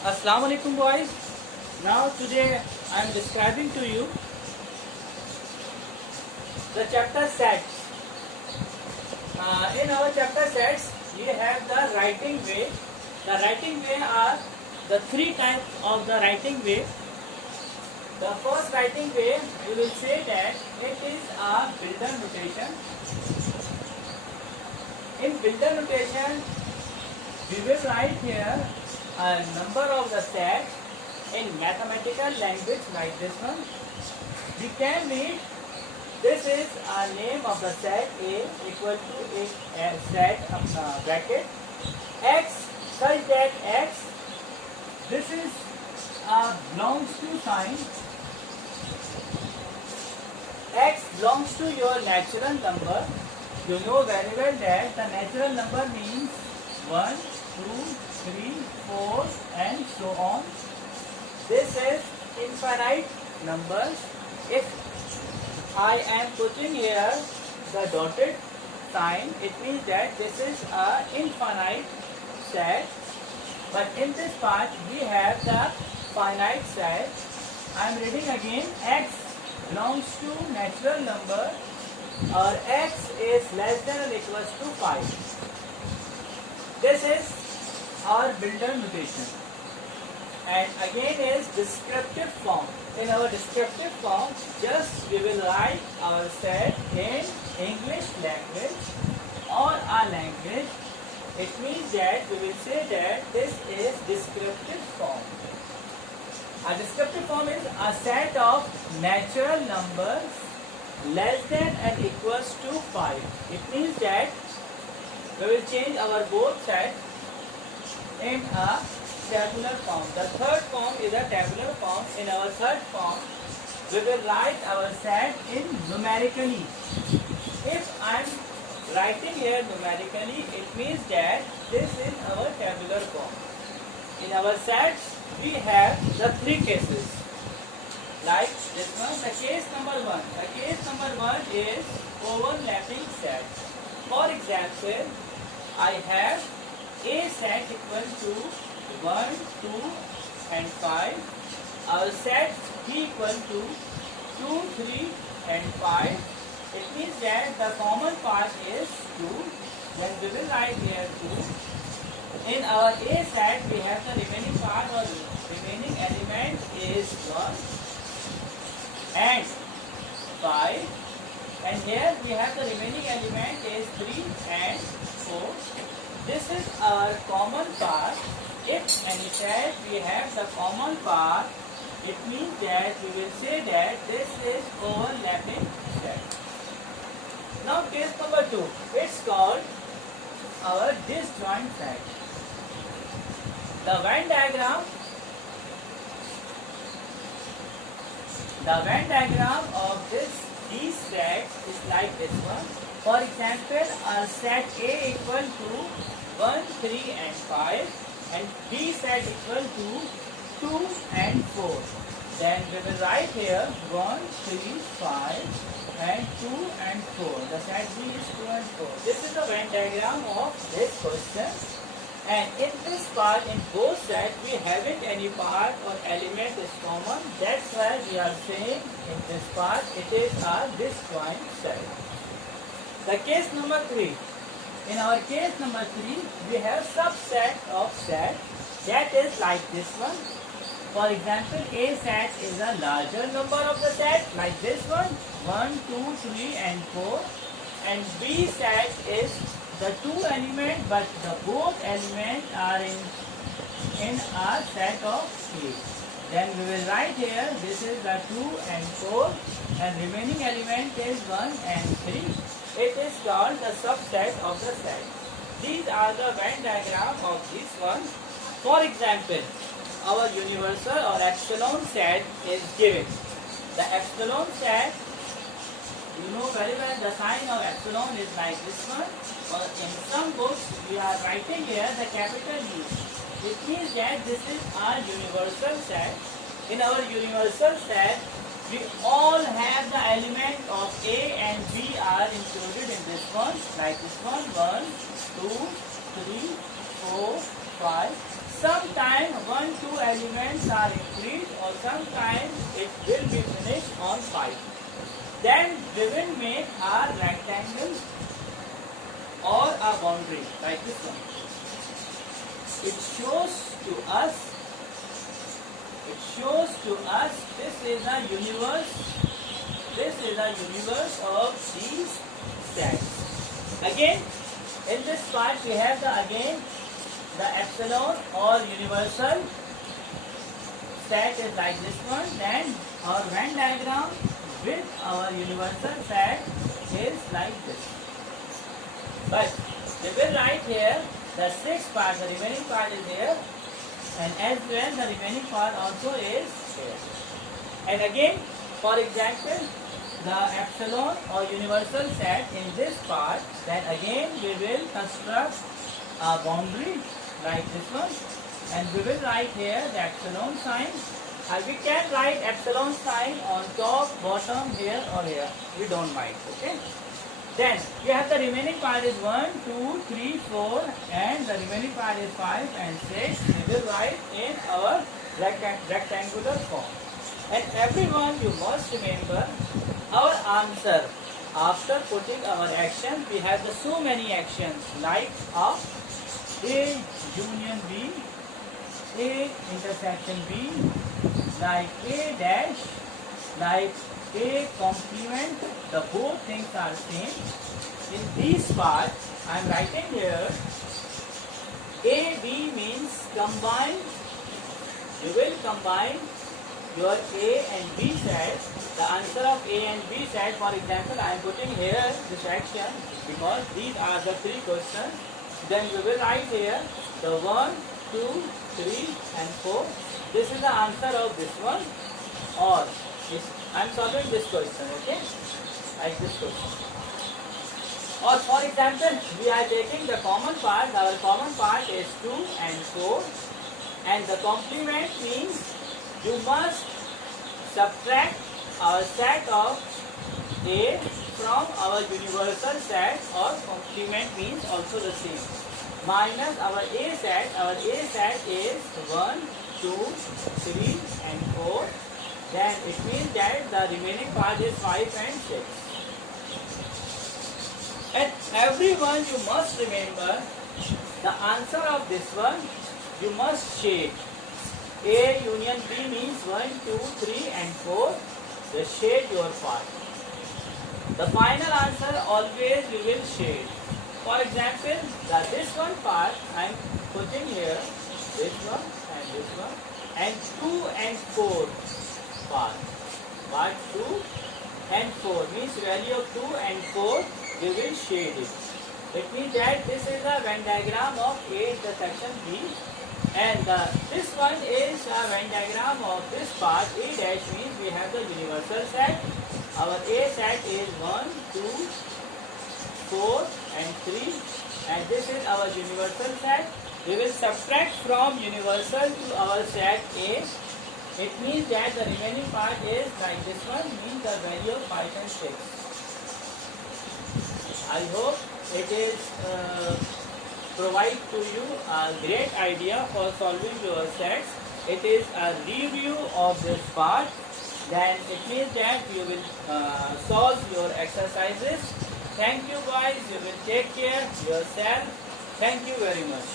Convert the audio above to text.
Assalamu alaikum boys. Now today I am describing to you the chapter sets. In our chapter sets we have the writing way. The writing way are the three types of the writing way. The first writing way we will say that it is a builder notation. In builder notation we will write here a number of the set in mathematical language like this one. We can read this is a name of the set A equal to a set bracket X such that X, this is belongs to sign, X belongs to your natural number. You know very well that the natural number means 1, 2, 3, 4 and so on. This is infinite numbers. If I am putting here the dotted sign, it means that this is a infinite set. But in this part we have the finite set. I am reading again. X belongs to natural number or X is less than or equals to 5. This is our builder notation. And again is descriptive form. In our descriptive form, just we will write our set in English language or our language. It means that we will say that this is descriptive form. A descriptive form is a set of natural numbers less than and equals to 5. It means that we will change our both sets in a tabular form. The third form is a tabular form. In our third form, we will write our set in numerically. If I am writing here numerically, it means that this is our tabular form. In our sets, we have the three cases. Like this one, the case number 1. The case number 1 is overlapping set. For example, I have a set equal to 1, 2 and 5. Our set B equal to 2, 3 and 5. It means that the common part is 2. Then we will write here 2. In our A set we have the remaining part or remaining element is 1 and 5. And here we have the remaining element is 3 and 4. This is our common part. If any set we have the common part, it means that we will say that this is overlapping set. Now case number 2, it's called our disjoint set. The Venn diagram of these sets is like this one. For example, a set A equal to 1, 3 and 5. And B set equal to 2 and 4. Then we will write here 1, 3, 5 and 2 and 4. The set B is 2 and 4. This is the Venn diagram of this question. And in this part, in both sets, we haven't any part or element is common. That's why we are saying in this part, it is a disjoint set. The case number 3. In our case number 3, we have subset of set that is like this one. For example, A set is a larger number of the set like this one, 1, 2, 3 and 4. And B set is the two element but the both elements are in a set of A. Then we will write here this is the 2 and 4 and remaining element is 1 and 3. It is called the subset of the set. These are the Venn diagram of this one. For example, our universal or epsilon set is given. The epsilon set, you know very well the sign of epsilon is like this one. Or in some books we are writing here the capital U. It means that this is our universal set. In our universal set, we all have the element of A and B are included in this one, like this one, 1, 2, 3, 4, 5. Sometimes 1, 2 elements are increased or sometimes it will be finished on 5. Then we will make a rectangle or a boundary like this one. It shows to us this is a universe. This is a universe of these sets. Again, in this part we have the epsilon or universal set is like this one. Then our Venn diagram with our universal set is like this. But we will write here the sixth part, the remaining part is here, and as well the remaining part also is here. And again, for example, the epsilon or universal set in this part, then again we will construct a boundary like this one, and we will write here the epsilon sign. We can write epsilon sign on top, bottom, here or here. We don't mind. Okay. Then you have the remaining part is 1, 2, 3, 4, and the remaining part is 5 and 6. We will write in our rectangular form. And everyone, you must remember our answer after putting our action. We have the so many actions like A union B, A intersection B, like A dash, like A complement. The both things are same. In these parts, I am writing here A, B means combine. You will combine your A and B set. The answer of A and B set, for example, I am putting here this action because these are the three questions. Then we will write here the 1, 2, 3 and 4. This is the answer of this one, or I am solving this question, okay, like this question. Or for example, we are taking the common part. Our common part is 2 and 4, and the complement means you must subtract our set of A from our universal set, or complement means also the same, minus our A set. Our A set is 1, 2, 3 and 4. Then it means that the remaining part is 5 and 6. And everyone, you must remember the answer of this one. You must shade. A union B means 1, 2, 3 and 4. Just shade your part. The final answer always you will shade. For example, this one part I am putting here, this one and this one, and 2 and 4 part. Part 2 and 4 means value of 2 and 4 we will shade it. It means that this is a Venn diagram of A intersection B, and this one is a Venn diagram of this part. A dash means we have the universal set. Our A set is 1, 2, 4 and 3, and this is our universal set. We will subtract from universal to our set A. It means that the remaining part is like this one, means the value of 5 and 6. I hope it is provide to you a great idea for solving your sets. It is a review of this part. Then it means that you will solve your exercises. Thank you guys. You will take care yourself. Thank you very much.